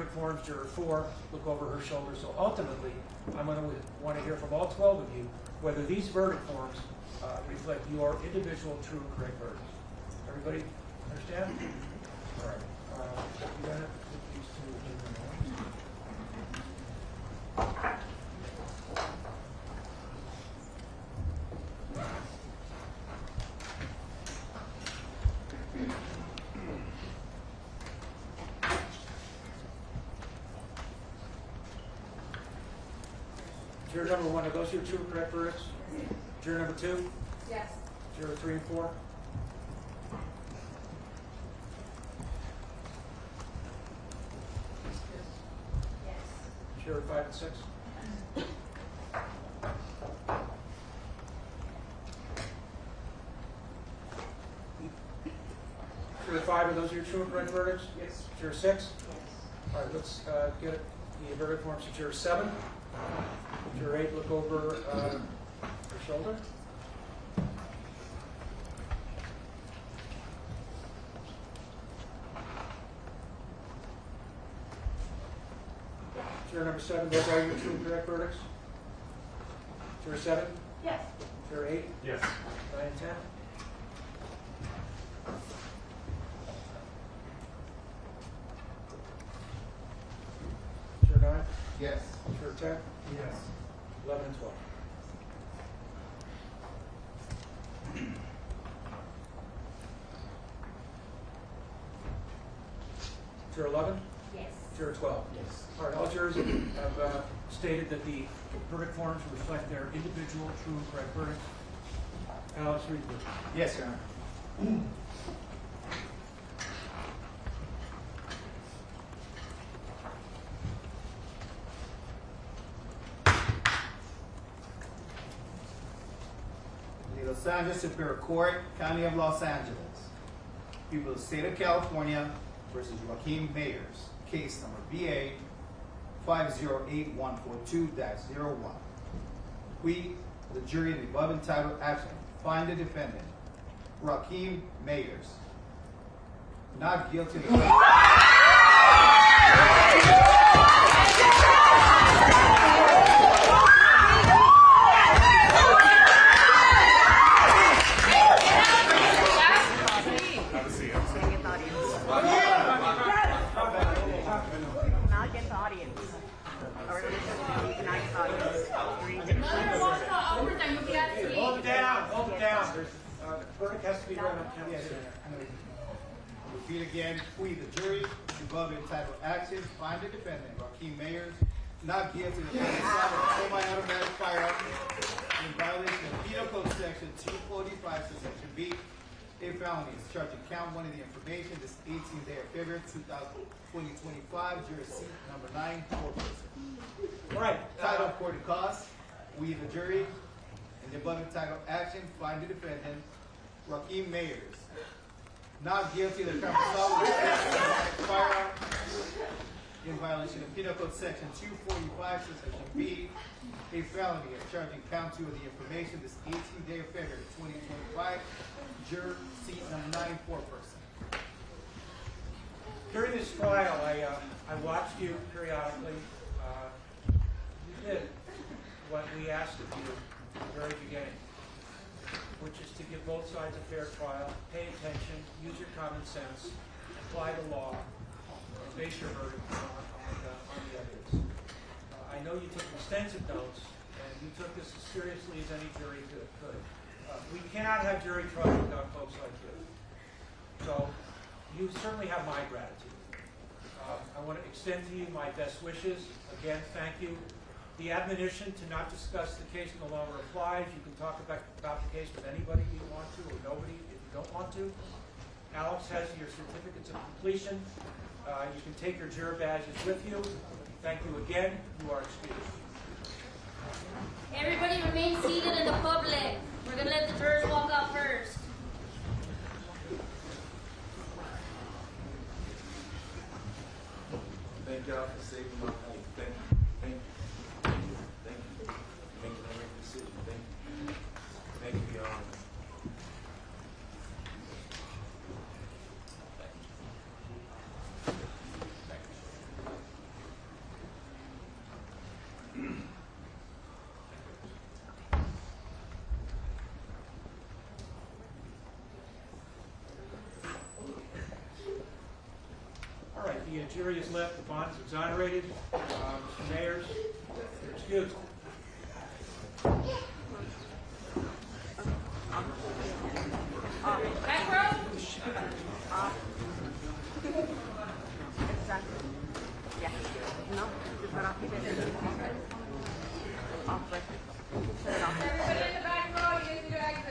verdict forms, juror 4, look over her shoulder. So ultimately, I'm going to want to hear from all 12 of you whether these verdict forms reflect your individual, true, and correct verdicts. Everybody understand? All right. You got it? These two in the Juror number 1, are those your true and correct verdicts? Juror number 2? Yes. Juror 3 and 4? Yes. Juror 5 and 6? Juror 5, are those your true and correct verdicts? Yes. Juror 6? Yes. All right, let's get the verdict forms to juror 7. Juror 8, look over her shoulder. Juror number 7, those are your true and correct verdicts? Juror 7? Yes. Juror 8? Yes. 9 and 10? Juror 9? Yes. Juror 10? Yes. 11 and 12. Juror 11? Yes. Juror 12? Yes. All right, all jurors have stated that the verdict forms reflect their individual, true, and correct verdicts. Alex, read the Yes, Your Honor. The Los Angeles Superior Court, County of Los Angeles. People of the State of California versus Joaquin Mayers. Case number BA 508142-01. We, the jury in the above entitled action, find the defendant, Joaquin Mayers, not guilty of the Hold it down. The verdict has to be read on count. Yes, sir. Repeat again. We, the jury, above entitled action, find the defendant, Joaquin Mayers, not guilty of the semi-automatic firearm in violation of Penal Code Section 245, Section B, a felony is charging count 1 of the information this 18th day of February 2025, jury seat number 9, 4-person. All right. Title of court and cause. We, the jury, in the above entitled action, find the defendant, Joaquin Mayers, not guilty of the crime of assault with a firearm in violation of Penal Code Section 245, Section B, a felony of charging count 2 of the information this 18th day of February 2025, juror seat number 9, 4-person. During this trial, I watched you periodically. You did what we asked of you at the very beginning, which is to give both sides a fair trial, pay attention, use your common sense, apply the law, and base your verdict on the evidence. I know you took extensive notes, and you took this as seriously as any jury could. We cannot have jury trials without folks like you. So you certainly have my gratitude. I want to extend to you my best wishes. Again, thank you. The admonition to not discuss the case no longer applies. You can talk about the case with anybody you want to, or nobody if you don't want to. Alex has your certificates of completion. You can take your juror badges with you. Thank you again. You are excused. Everybody remain seated in the public. We're going to let the jurors walk out first. Thank y'all for saving my life. Thank you. Thank you. Thank you. Thank you. Making the right decision. Thank you. Thank you, Your Honor. Thank you. The jury is left, the bond is exonerated. Mr. Mayers, you're excused. Back row. Exactly. Yeah. No, just cut off your business. Off, right. Shut it off. Everybody in the back row, you guys need to exit.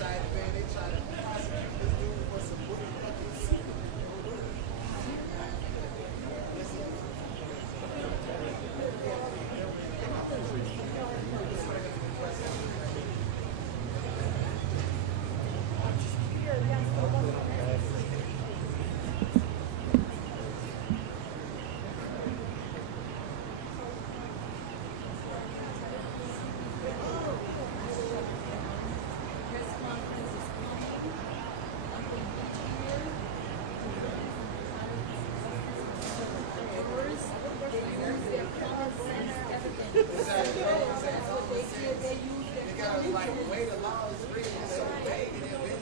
excited, man. They trying to prosecute this dude for some bullshit.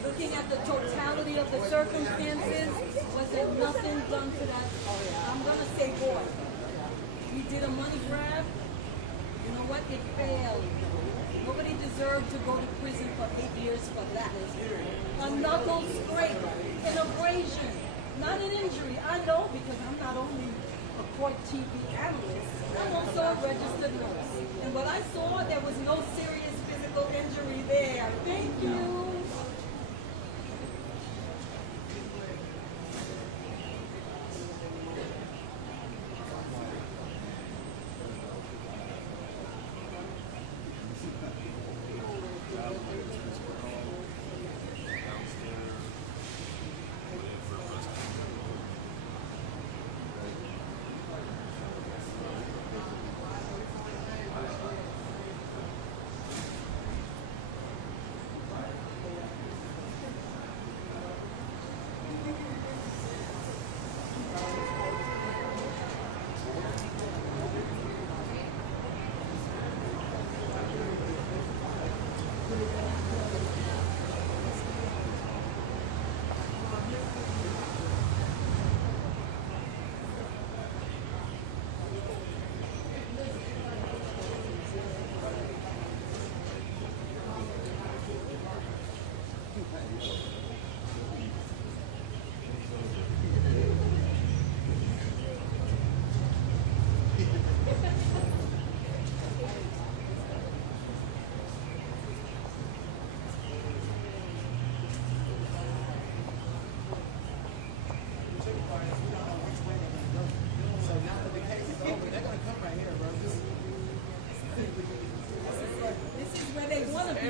Looking at the totality of the circumstances, was there nothing done to that? I'm gonna say boy. We did a money grab. You know what? It failed. Nobody deserved to go to prison for 8 years for that. A knuckle scrape, an abrasion, not an injury. I know because I'm not only a court TV analyst, I'm also a registered nurse. And what I saw, there was no serious physical injury there. Thank you.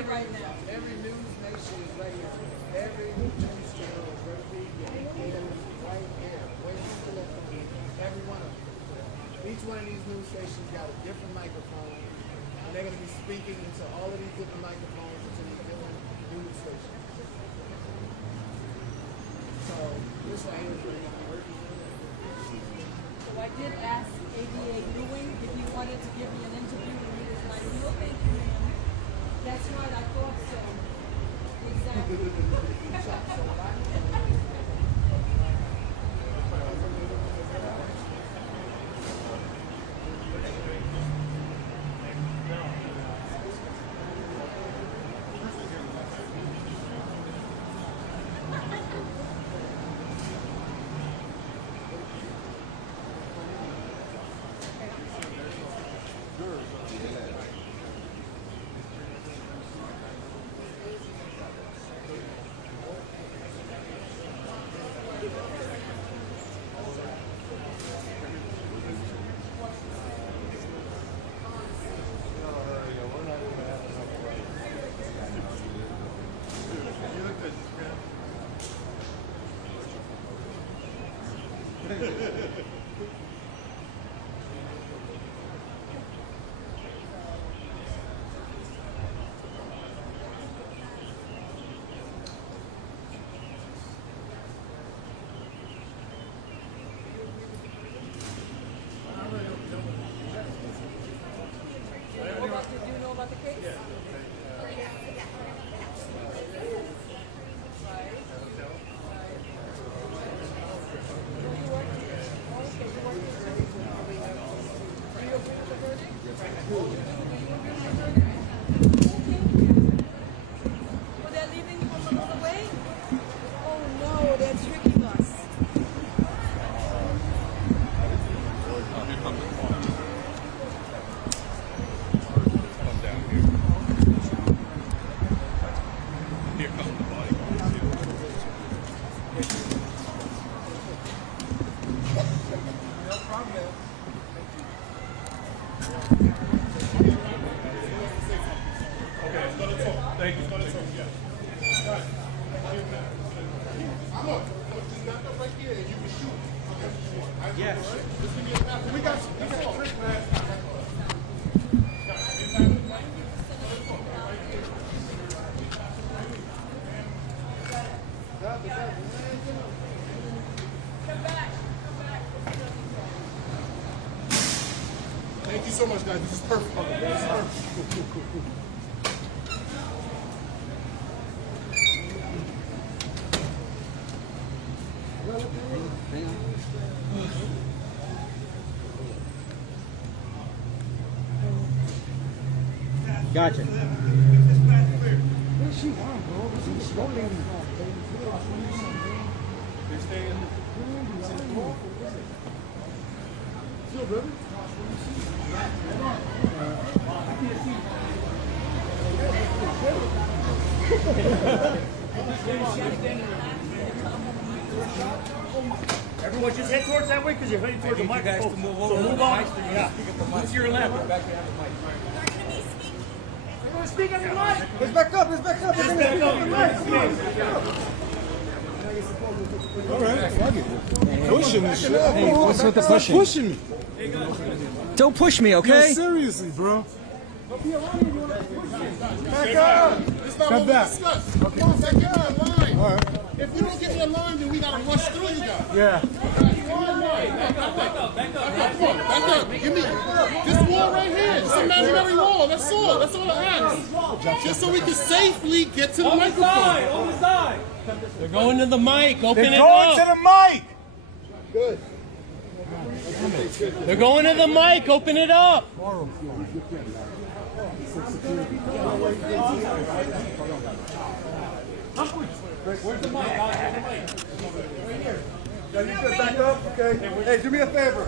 Right now. Every news nation is right here. Every news channel is right here. Right here. Waiting to let them in. Every one of them. Each one of these news stations got a different microphone. And they're going to be speaking into all of these different microphones into these different news stations. So this right here is really going to work. So I did ask ADA Ewing if he wanted to give me an interview, and he was like, no, thank you, ma'am. That's right, I thought so. Exactly. Do you know about the case? Yeah. Yes. Thank you so much, guys. This is perfect. This is perfect. Cool. Gotcha. Everyone just head towards that way because you're heading towards the microphone. So move on. Yeah. Move to your left. Everyone speak on the mic. Let's back up. Let's back up. Just back up. All right. Fuck it. Pushing this shit. Hey, what's with the pushing? Pushing me. Don't push me, okay? No, seriously, bro. Back up. Step back. Okay. Come on, get me in line. All right. If you don't get me in line, then we gotta rush through you guys. Yeah. Back up. Give me this wall right here. This imaginary wall. That's all. That's all I ask. Just so we can safely get to the microphone. On the side. They're going to the mic. Open They're it going up. to the mic. Good. They're going to the mic. Open it up. Where's the mic? Guys, you can back up, okay? Hey, do me a favor.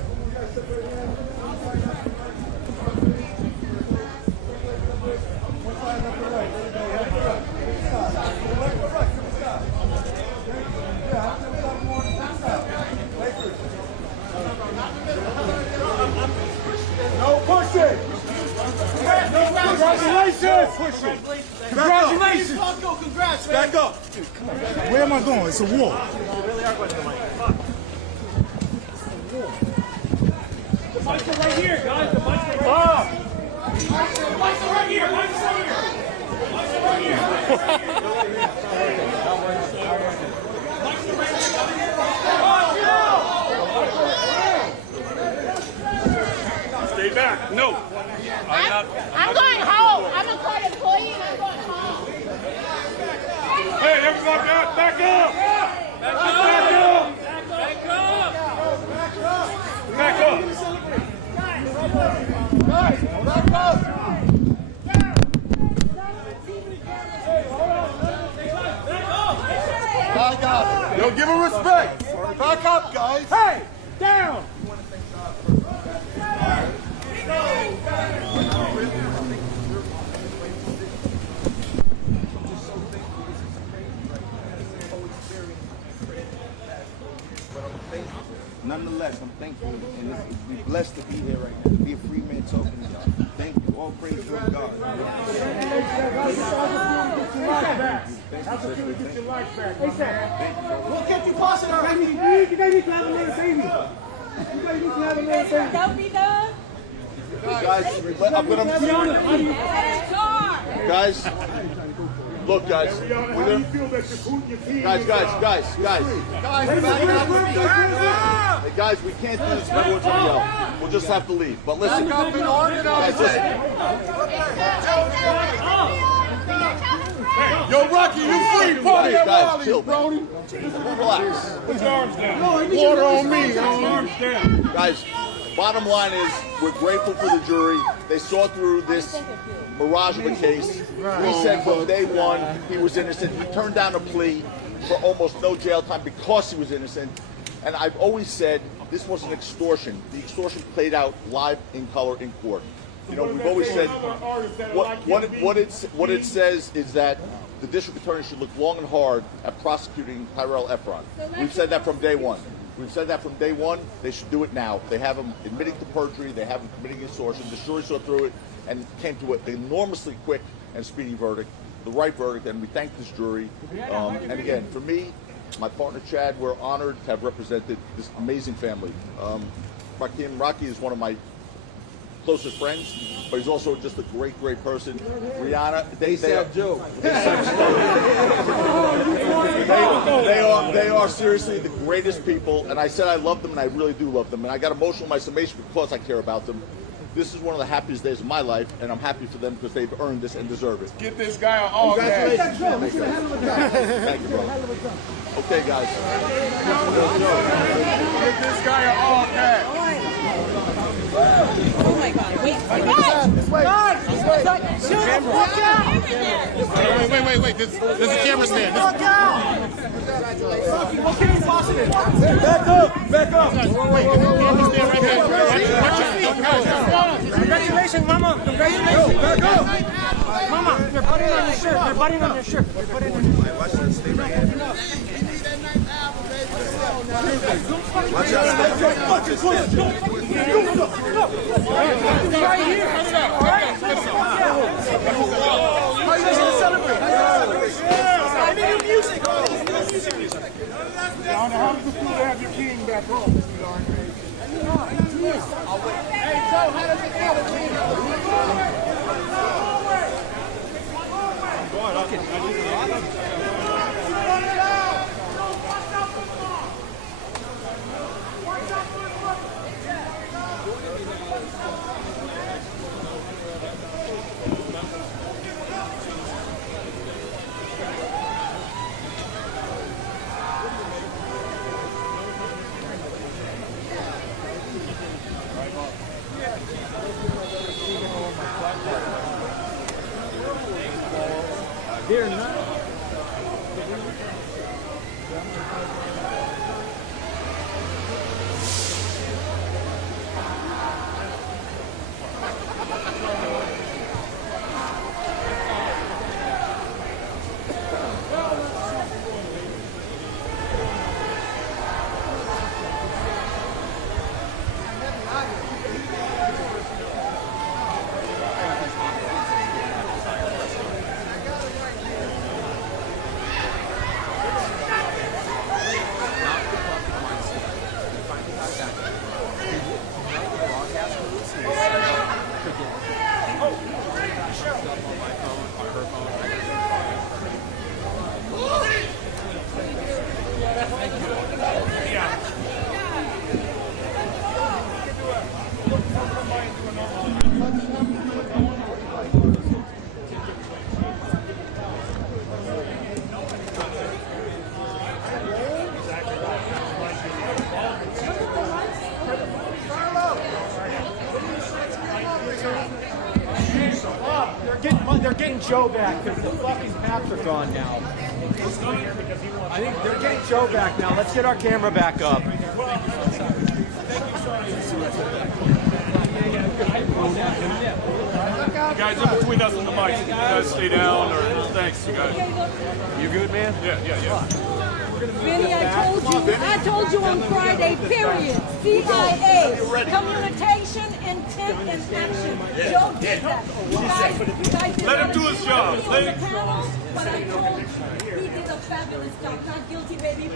No pushing! Congratulations! Pushing! Congratulations! Congrats, man. Back up! Where am I going? It's a wall. The mics are right here, guys. The mics are right here. The mics are right here. Mics are right here. Mics are right here. Stay back. No. I'm going home. I'm a court employee and I'm going home. Hey, everyone, back up. Back up. Back up. Back up. Back up. Back up! Yo, give him respect! Back up, guys! Hey! Down! Nonetheless, I'm thankful and we're blessed to be here right now, to be a free man talking to y'all. Thank you. All praise to God. We'll get you possible. You guys need to have another baby. Don't be done. Guys, guys, look, guys, Hey, guys, we can't do this before it's yell. We'll just have to leave. But listen, guys, listen. Yo, Rocky, you free. Party at Guys, Wally's, chill, Brody. Relax. Put your arms down. Water on me. Arms down. Guys, bottom line is we're grateful for the jury. They saw through this mirage of a case. We said from day one he was innocent. He turned down a plea for almost no jail time because he was innocent. And I've always said this was an extortion. The extortion played out live in color in court. You know, we've always said what it says is that the district attorney should look long and hard at prosecuting Tyrell Efron. We've said that from day one. They should do it now. They have him admitting to perjury. They have him committing extortion. The jury saw through it and came to an enormously quick and speedy verdict. the right verdict, and we thank this jury. And again, for me, my partner Chad, we're honored to have represented this amazing family. Rocky is one of my closest friends, but he's also just a great, great person. Rihanna, they are seriously the greatest people, and I said I love them, and I really do love them, and I got emotional in my summation because I care about them. This is one of the happiest days of my life, and I'm happy for them because they've earned this and deserve it. Get this guy an all day. Thank you, brother. Okay, guys. Get this guy an all day. Oh my God! Wait! Wait! There's a camera stand. Back up! Wait, there's a camera stand right there. Watch your feet. Congratulations, Mama! Congratulations! Back up! Mama, you're butting on your shirt. You're butting on your shirt. You're butting on your shirt. Watch this. Stay right here. Watch out. Watch this. Right here. How are you guys going to celebrate? I need new music. How does it feel to have your king back home? Hey, Joe, how does it feel to be They're not. They're getting Joe back because the fucking paps are gone now. I think they're getting Joe back now. Let's get our camera back up. Guys, in between us and the mics, you guys stay down, or thanks, you guys. You good, man? Yeah. Vinny, I told you on Friday, period. CIA, communication, intent, and action. Joe did that. You guys Let him do his job. But I told you, he did a fabulous job. Not guilty, baby.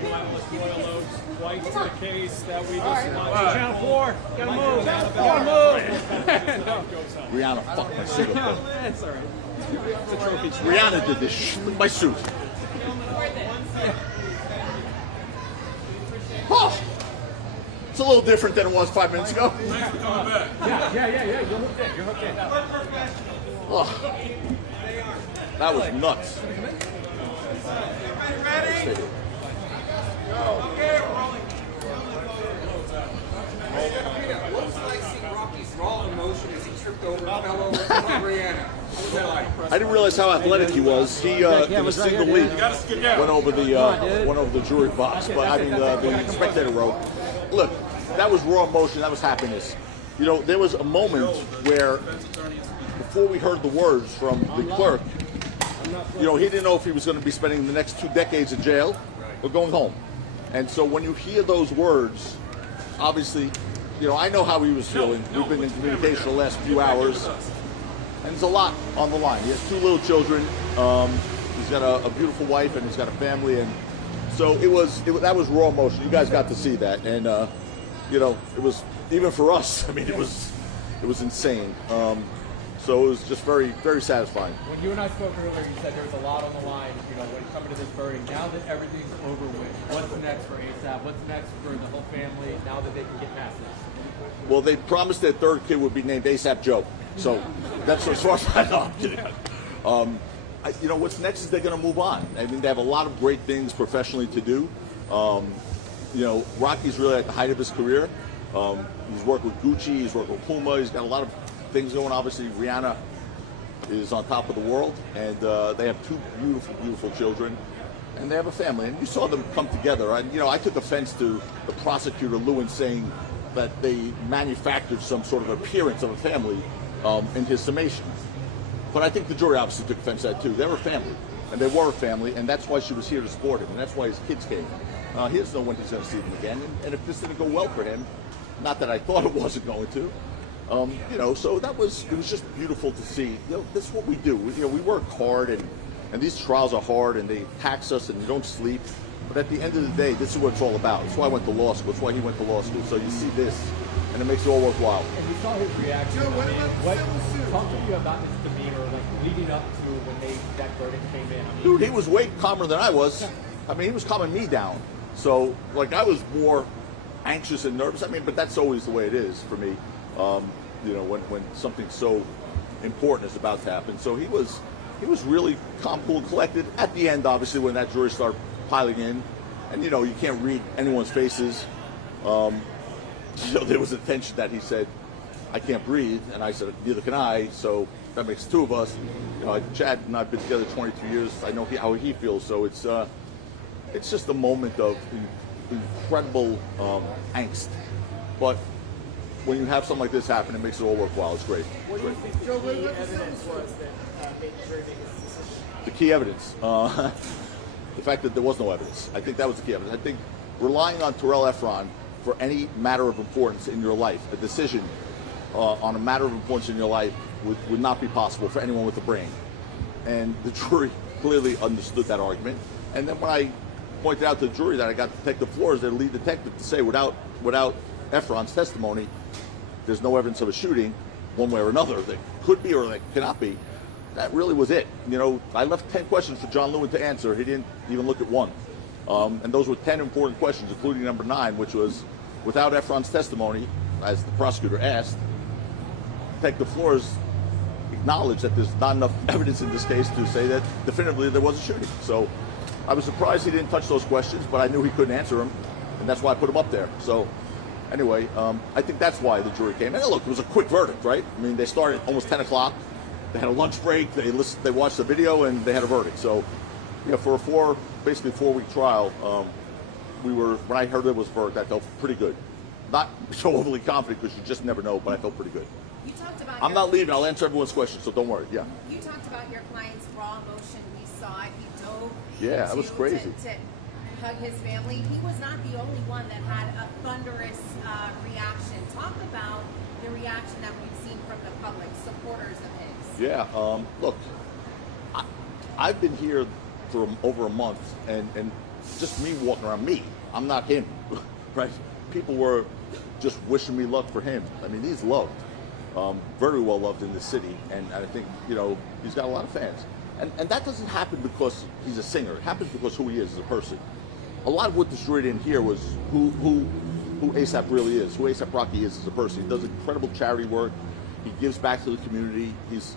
White to the case that we just want. Channel 4, gotta move. Gotta move. Rihanna fucked my suit up. That's all right. Rihanna did this. Look at my suit. Oh, it's a little different than it was 5 minutes ago. Thanks for coming back. Yeah. You're hooked in. You're hooked in. Oh, that was nuts. What was it like seeing Rocky's raw emotion as he tripped over and fell over Rihanna? What was that like? I didn't realize how athletic he was. He in a single leap went over the jury box, but I mean the spectator row. Look, that was raw emotion. That was happiness. You know, there was a moment where before we heard the words from the clerk, you know, he didn't know if he was going to be spending the next 2 decades in jail or going home. And so when you hear those words, obviously, you know, I know how he was feeling. We've been in communication the last few hours. And there's a lot on the line. He has 2 little children. He's got a beautiful wife and he's got a family, and so that was raw emotion. You guys got to see that, and you know, it was even for us. I mean, it was insane. So it was just very, very satisfying. When you and I spoke earlier, you said there was a lot on the line, you know, when it comes to this burying. Now that everything's over with, what's next for ASAP? What's next for the whole family now that they can get past this? Well, they promised their third kid would be named ASAP Joe. So that's as far as I know. I'm kidding. You know, what's next is they're going to move on. I mean, they have a lot of great things professionally to do. You know, Rocky's really at the height of his career. He's worked with Gucci, he's worked with Puma, he's got a lot of things going. Obviously, Rihanna is on top of the world, and they have two beautiful, beautiful children, and they have a family. And you saw them come together. And you know, I took offense to the prosecutor Lewin saying that they manufactured some sort of appearance of a family in his summation. But I think the jury obviously took offense to that too. They were a family, and they were a family, and that's why she was here to support him, and that's why his kids came. He doesn't know when he's going to see them again, and if this didn't go well for him, not that I thought it wasn't going to, you know, so it was just beautiful to see. You know, this is what we do. You know, we work hard, and these trials are hard, and they tax us, and you don't sleep. But at the end of the day, this is what it's all about. That's why I went to law school. That's why he went to law school. So you see this, and it makes it all worthwhile. And you saw his reaction. What talk to you about his demeanor, like leading up to when that verdict came in? I mean, dude, he was way calmer than I was. I mean, he was calming me down. So, like, I was more anxious and nervous. I mean, but that's always the way it is for me. You know, when something so important is about to happen. So he was really calm, cool, and collected. At the end, obviously, when that jury started piling in, and you know, you can't read anyone's faces. You know, there was a tension that he said, "I can't breathe," and I said, "Neither can I." So that makes two of us. You know, Chad and I've been together 22 years. I know how he feels. So it's just a moment of incredible angst. But when you have something like this happen, it makes it all worthwhile. It's great. What do you think the key evidence was that made the jury make this decision? The key evidence. The fact that there was no evidence. I think that was the key evidence. I think relying on Terrell Efron for any matter of importance in your life, a decision on a matter of importance in your life would not be possible for anyone with a brain. And the jury clearly understood that argument. And then when I pointed out to the jury that I got Detective Flores, their lead detective, to say without Efron's testimony, there's no evidence of a shooting, one way or another, that could be or that cannot be. That really was it. You know, I left 10 questions for John Lewin to answer. He didn't even look at one. And those were 10 important questions, including number 9, which was, without Efron's testimony, as the prosecutor asked, Detective Flores acknowledged that there's not enough evidence in this case to say that definitively there was a shooting. So I was surprised he didn't touch those questions, but I knew he couldn't answer them, and that's why I put him up there. So anyway, I think that's why the jury came. And look, it was a quick verdict, right? I mean, they started almost 10 o'clock. They had a lunch break. They watched the video, and they had a verdict. So, yeah, for a basically 4-week trial, when I heard there was a verdict, I felt pretty good. Not so overly confident because you just never know, but I felt pretty good. You talked about. I'm not leaving. I'll answer everyone's questions, so don't worry. Yeah. You talked about your client's raw emotion. We saw it. He dove. Yeah, that was crazy. To hug his family. He was not the only one that had a thunderous reaction. Talk about the reaction that we've seen from the public, supporters of his. Yeah, look, I've been here for over a month, and just me walking around, I'm not him, right? People were just wishing me luck for him. I mean, he's loved, very well loved in this city, and I think, you know, he's got a lot of fans. And that doesn't happen because he's a singer. It happens because who he is as a person. A lot of what this jury didn't hear was who ASAP really is, who ASAP Rocky is as a person. He does incredible charity work. He gives back to the community. He's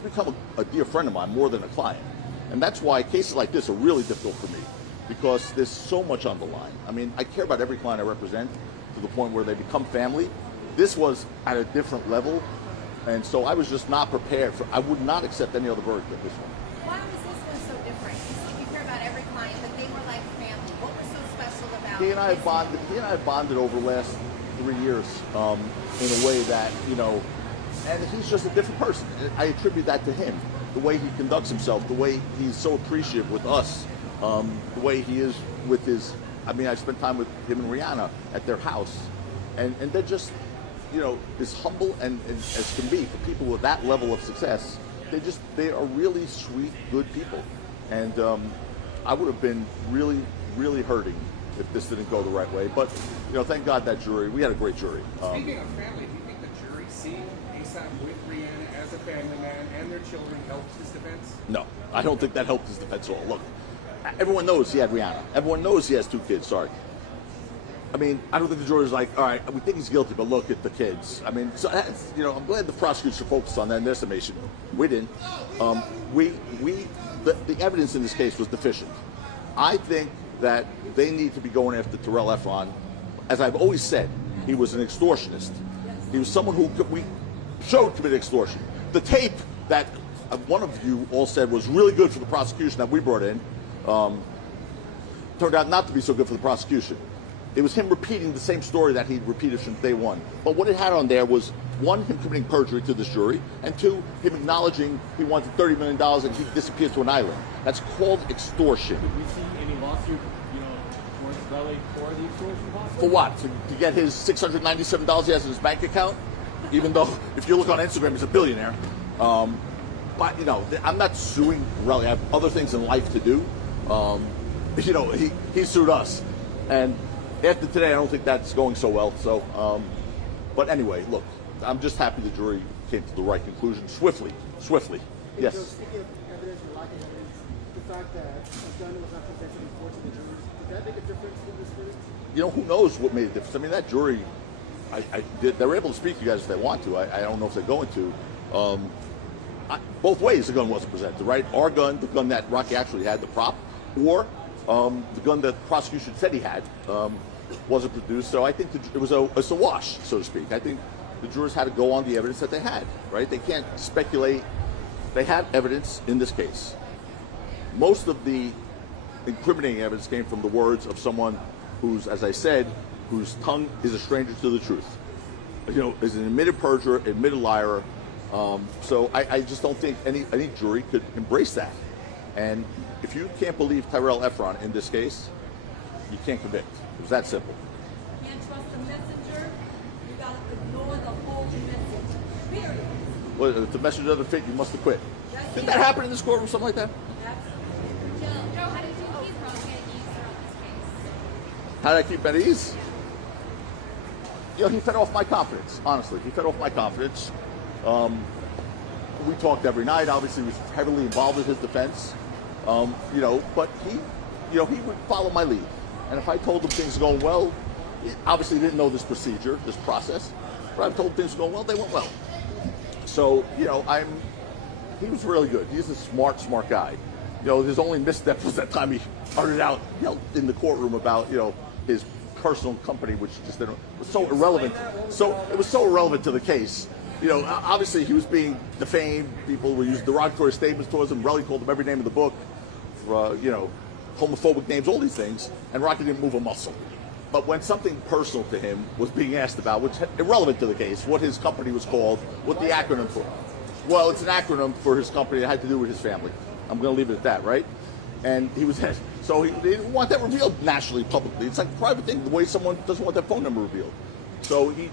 become a dear friend of mine, more than a client. And that's why cases like this are really difficult for me, because there's so much on the line. I mean, I care about every client I represent to the point where they become family. This was at a different level, and so I was just not prepared for. I would not accept any other verdict than this one. Why was this one so different? You care about every client, but they were like family. What was so special about He and I have bonded over the last 3 years in a way that, you know, and he's just a different person. I attribute that to him, the way he conducts himself, the way he's so appreciative with us, the way he is with his. I mean, I spent time with him and Rihanna at their house, and they're just, you know, as humble and as can be for people with that level of success. they are really sweet, good people. And I would have been really, really hurting if this didn't go the right way. But, thank God that jury, we had a great jury. Speaking of family, do you think the jury seeing ASAP with Rihanna as a family man and their children helped his defense? No, I don't think that helped his defense at all. Look, everyone knows he had Rihanna. Everyone knows he has 2 kids, sorry. I mean, I don't think the jury's like, all right, we think he's guilty, but look at the kids. I mean, so that's, I'm glad the prosecution focused on that in their summation. We didn't. The evidence in this case was deficient. I think that they need to be going after Terrell Efron. As I've always said, he was an extortionist. He was someone who we showed committed extortion. The tape that one of you all said was really good for the prosecution that we brought in turned out not to be so good for the prosecution. It was him repeating the same story that he'd repeated since day one. But what it had on there was, 1, him committing perjury to this jury, and 2, him acknowledging he wanted $30 million and he disappeared to an island. That's called extortion. Did we see any lawsuit, towards Belly for the extortion lawsuit? For what? To get his $697 he has in his bank account? Even though, if you look on Instagram, he's a billionaire. But, I'm not suing Relly. I have other things in life to do. He sued us. And after today, I don't think that's going so well. So, but anyway, look, I'm just happy the jury came to the right conclusion swiftly. Yes. So speaking of evidence or lack of evidence, the fact that a gun was not presented in court to the jurors, did that make a difference in this verdict? Who knows what made a difference? I mean, that jury, they're able to speak to you guys if they want to. I don't know if they're going to. Both ways the gun wasn't presented, right? Our gun, the gun that Rocky actually had, the prop, or the gun that the prosecution said he had, wasn't produced. So I think it's a wash, so to speak. I think the jurors had to go on the evidence that they had, right? They can't speculate. They had evidence in this case. Most of the incriminating evidence came from the words of someone who's, as I said, whose tongue is a stranger to the truth. Is an admitted perjurer, admitted liar. So I just don't think any jury could embrace that. And if you can't believe Tyrell Efron in this case, you can't convict. It was that simple. You can't trust the messenger. You got to ignore the whole message. Period. Well, if the messenger doesn't fit, you must have quit. Did that happen in this courtroom, something like that? Joe, how did you keep Rose at ease throughout this case? How did I keep at ease? He fed off my confidence, honestly. He fed off my confidence. We talked every night. Obviously, he was heavily involved with his defense. But he would follow my lead. And if I told him things were going well, he obviously didn't know this procedure, this process. But I told him things were going well, they went well. So, he was really good. He's a smart guy. His only misstep was that time he started out, in the courtroom about, his personal company, which just was so irrelevant. So it was so irrelevant to the case. Obviously he was being defamed. People were using derogatory statements towards him. Relly called him every name in the book, homophobic names, all these things, and Rocky didn't move a muscle. But when something personal to him was being asked about, which is irrelevant to the case, what his company was called, what the acronym for. Well, it's an acronym for his company that had to do with his family. I'm going to leave it at that, right? And he was, so they didn't want that revealed nationally, publicly. It's like a private thing, the way someone doesn't want their phone number revealed. So he,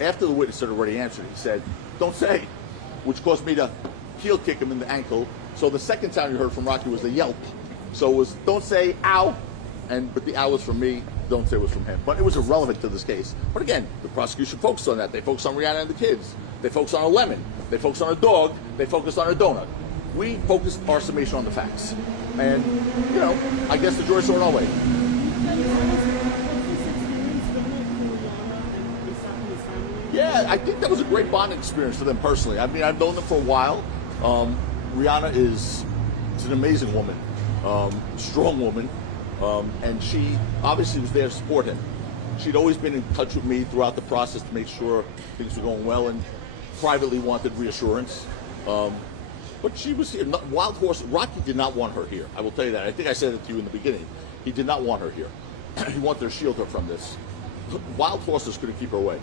after the witness had already answered, he said, "Don't say," which caused me to heel kick him in the ankle. So the second sound you heard from Rocky was the yelp. So it was, "Don't say ow," but the ow was from me. "Don't say" was from him. But it was irrelevant to this case. But again, the prosecution focused on that. They focused on Rihanna and the kids. They focused on a lemon. They focused on a dog. They focused on a donut. We focused our summation on the facts. And, I guess the jury saw it our way. Yeah, I think that was a great bonding experience for them personally. I mean, I've known them for a while. Rihanna is an amazing woman, strong woman, and she obviously was there to support him. She'd always been in touch with me throughout the process to make sure things were going well, and privately wanted reassurance. But she was here. Wild Horse, Rocky did not want her here. I will tell you that. I think I said it to you in the beginning. He did not want her here. He wanted to shield her from this. Wild Horses couldn't keep her away.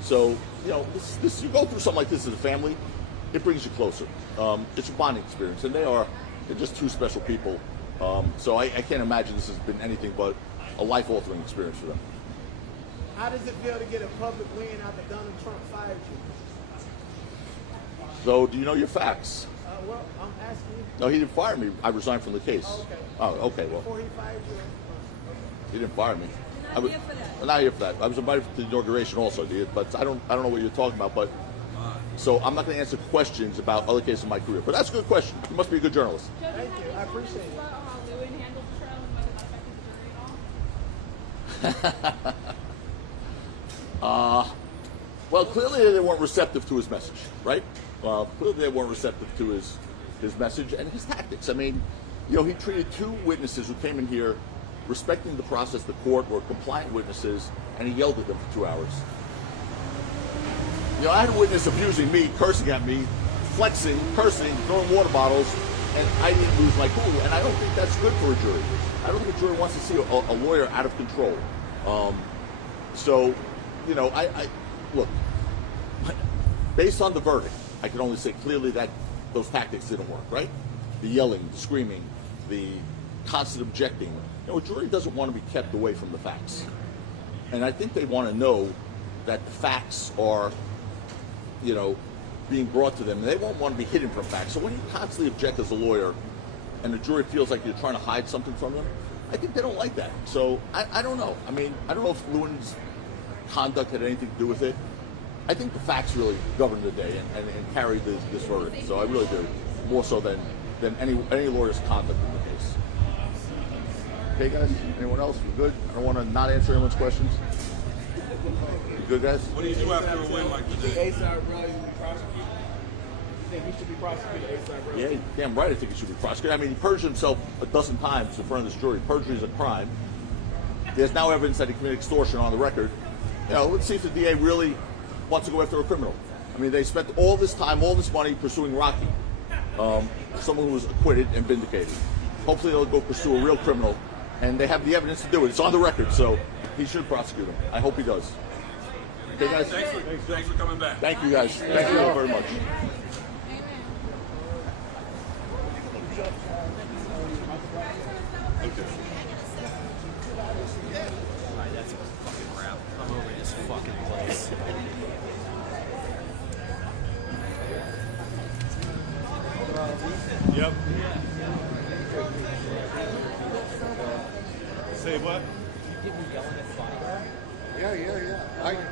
So, this you go through something like this as a family, it brings you closer. It's a bonding experience, and they're just two special people. So I can't imagine this has been anything but a life-altering experience for them. How does it feel to get a public win after Donald Trump fired you? So, do you know your facts? well, I'm asking you. No, he didn't fire me. I resigned from the case. Oh, okay. Oh, okay. Well, Before he fired you. he didn't fire me. You're not here for that. I'm not here for that. I was invited to the inauguration also, but I don't know what you're talking about. But so I'm not going to answer questions about other cases in my career. But that's a good question. You must be a good journalist. Thank you. I appreciate it. About how Lewin handled the trial and whether that affected the jury at all? Well, clearly they weren't receptive to his message, right? Clearly they weren't receptive to his message and his tactics. I mean, he treated two witnesses who came in here respecting the process, the court, were compliant witnesses, and he yelled at them for 2 hours. I had a witness abusing me, cursing at me, flexing, cursing, throwing water bottles, and I didn't lose my cool. And I don't think that's good for a jury. I don't think a jury wants to see a lawyer out of control. I look, based on the verdict, I can only say clearly that those tactics didn't work, right? The yelling, the screaming, the constant objecting. A jury doesn't want to be kept away from the facts. And I think they want to know that the facts are, being brought to them. And they won't want to be hidden from facts. So when you constantly object as a lawyer and the jury feels like you're trying to hide something from them, I think they don't like that. So I don't know. I mean, I don't know if Lewin's conduct had anything to do with it. I think the facts really governed the day and carried this verdict. So I really do, more so than any lawyer's conduct in the case. Okay, guys? Anyone else? You good? I don't want to not answer anyone's questions. You good, guys? What do you do after a win like today? A$AP Rocky will be prosecuted? You think he should be prosecuted, A$AP Rocky? Yeah, damn right I think he should be prosecuted. I mean, he perjured himself a dozen times in front of this jury. Perjury is a crime. There's now evidence that he committed extortion on the record. Let's see if the DA really wants to go after a criminal. I mean, they spent all this time, all this money pursuing Rocky, someone who was acquitted and vindicated. Hopefully they'll go pursue a real criminal, and they have the evidence to do it. It's on the record, so he should prosecute him. I hope he does. Okay, guys? Thanks for coming back. Thank you, guys. Thank you all very much. That's a fucking wrap. I'm over this fucking place. Yep. Say what? Yeah.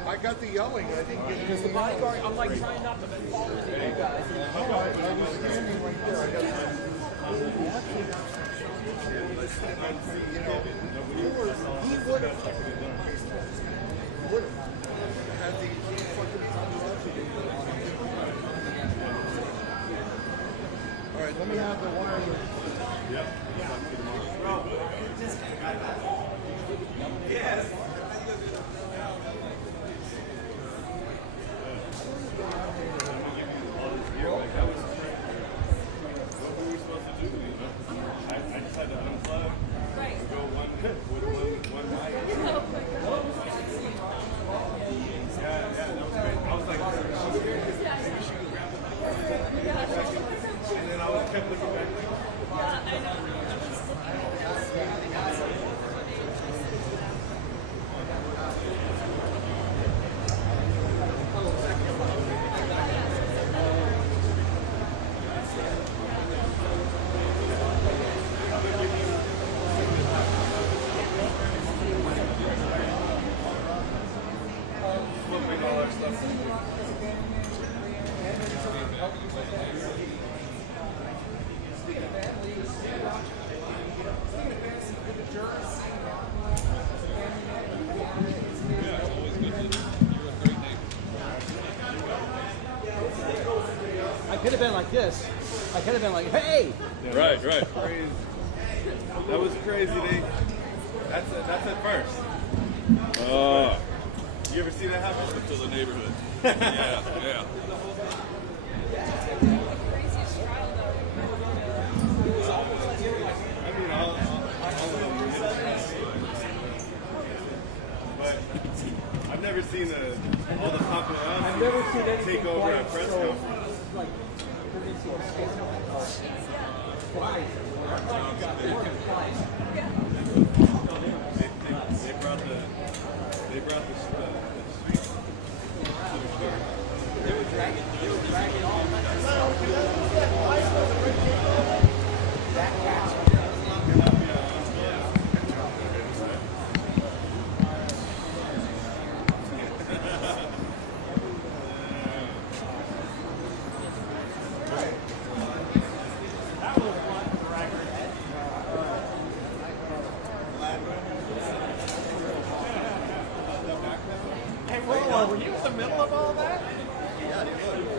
I got the yelling. I didn't get Because the bodyguard, I'm like trying not to fall into you guys. I was standing right there. I got he would have had the fucking all right, let me have the wire. Yep. Yes. I just had to unplug, go one mic. Yeah, that was great. I was like, and then I kept looking back. I could have been like this. I could have been like, hey! Right. Crazy. That was crazy. That's at first. You ever see that happen? To the neighborhood. Yeah. I mean, all of them. But I've never seen all the paparazzi take over a press conference. They brought the street to the store. They were dragging all for? Were you in the middle of all that? Yeah,